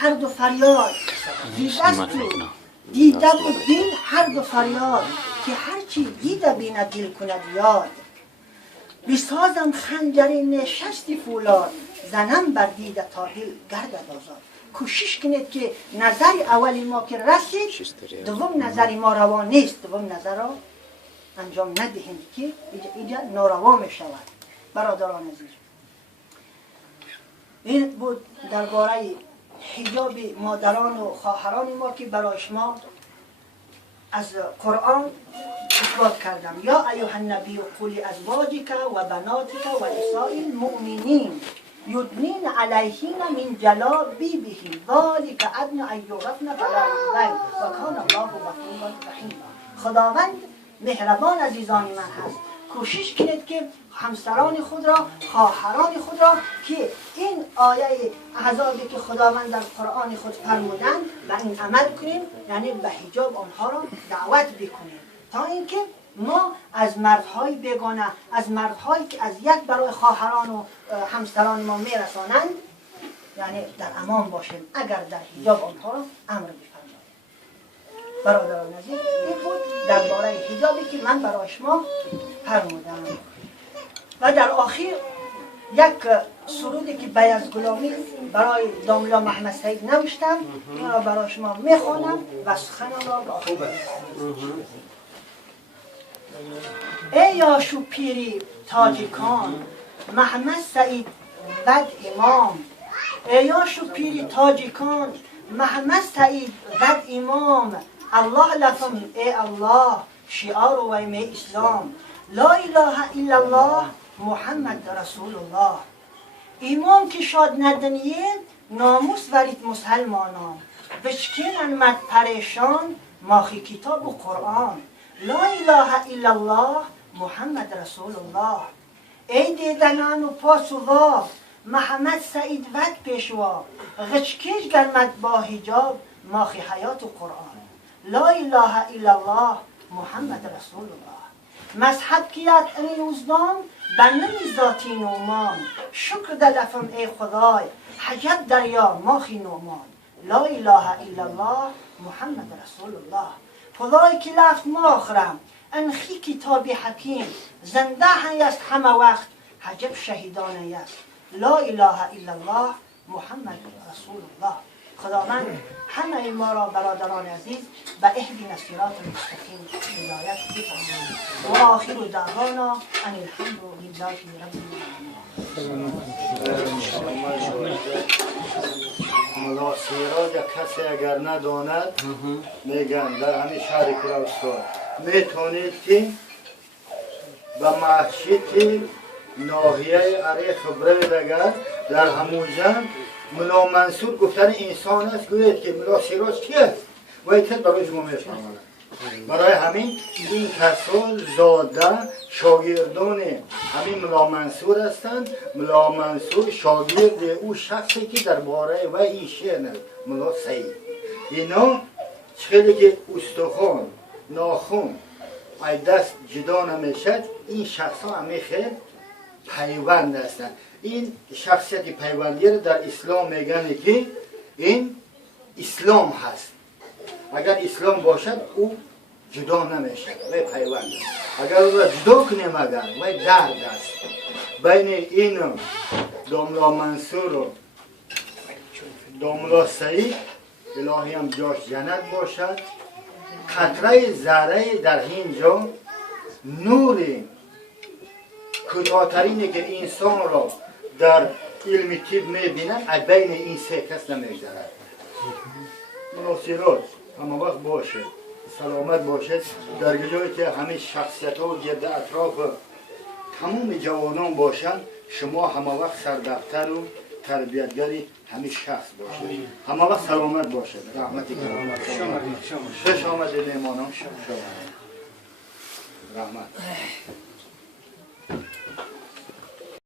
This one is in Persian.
هر دو فریاد دیده بود دل هر دو فریاد که هرچی دیده بینه دل کند یاد بسازم خنجر نشستی فولاد زنم بر دیده تا دل گردد آزاد کوشش کنید که نظر اولی ما که رسید دوم نظر ما روا نیست دوم نظر را انجام ندهیم که اینجا ناروا می شود. برادران عزیز این بود درباره حجاب مادران و خواهران ما که برای شما از قرآن اثبات کردم. یا ایها النبی قل ازواجک و بناتک و نساء المؤمنین یدنین علیهن من جلابیبهن ذلک ادنی ان یعرفن فلا یؤذین و کان الله غفورا رحیما. خداوند مهربان عزیزان من هست. کوشش کنید که همسران خود را خواهران خود را که این آیه عذابی که خداوند در قرآن خود فرمودند و این عمل کنیم یعنی به حجاب آنها را دعوت بکنیم تا اینکه ما از مردهای بیگانه از مردهایی که اذیت برای خواهران و همسران ما میرسانند یعنی در امان باشیم اگر در حجاب آنها را امر بفرماییم. برادران عزیز این بود درباره حجابی که من برای شما فرمودم. و در آخر یک سرودی که بیض-غلامی برای داملا محمد سعید نوشتم این را برای شما میخوانم و سخنم را به آخر. ای یاشو پیری تاجیکان محمد سعید بد امام ای یاشو پیری تاجیکان محمد سعید بد امام الله لفم ای الله شعار و ویم اسلام لا اله الا الله محمد رسول الله امام که شاد ندنیه ناموس ورید مسلمانان بچکین مد پریشان ماخی کتاب و قرآن لا اله الا الله محمد رسول الله ای دیدنان و پاس و وا محمد سعید ود پیشوا غچکیش گرمد با حجاب ماخی حیات و قرآن لا اله الا الله محمد رسول الله مذهب کیت امروزدان بنمی ذاتی نومان شکر دلفم ای خدای حجب دریا ماخی نومان لا اله الا الله محمد رسول الله خدای که لفت ماخرم انخی کتابی حکیم زنده هست همه وقت حجب شهیدانه است لا اله الا الله محمد رسول الله. خداوند همه ما را برادران عزیز به اهدنا الصراط المستقیم هدایت بفرماید و آخر دعوانا ان الحمد لله رب العالمین. ملا سیراج کسی اگر نداند میگن در همین شهر کلوستان میتونید که به مسجد ناحیه عریق برید اگر در همونجا ملا منصور گفتن انسان است گوید که ملا سیراج کی است و ایتر برای شما میفهمند. برای همین این کسان زاده شاگردان همین ملا منصور هستند. ملا منصور شاگرد او شخصی که درباره و این شعر نه ملا سعید اینا خیلی که استخوان ناخون ای دست جدا نمیشد این شخص ها همه خیلی پیوند هستند. این شخصیت پیوندی رو در اسلام میگن که این اسلام هست. اگر اسلام باشد او جدا نمیشه و پیوند است. اگر او را جدا کنیم اگر و درد است بین این داملا منصور و داملا سعید الهی هم جاش جنت باشد. قطره ذره در اینجا نور کوتاه‌ترینی که انسان را در علم طب میبینن بین این سه کس نمیگذرد. مناصرات همه وقت باشه سلامت باشد در جایی که همه شخصیت ها گرد اطراف تمام جوانان باشند شما همه وقت سردفتر و تربیتگری همه شخص باشد همه وقت سلامت باشد. رحمتی کنم خوش آمد میمانم رحمت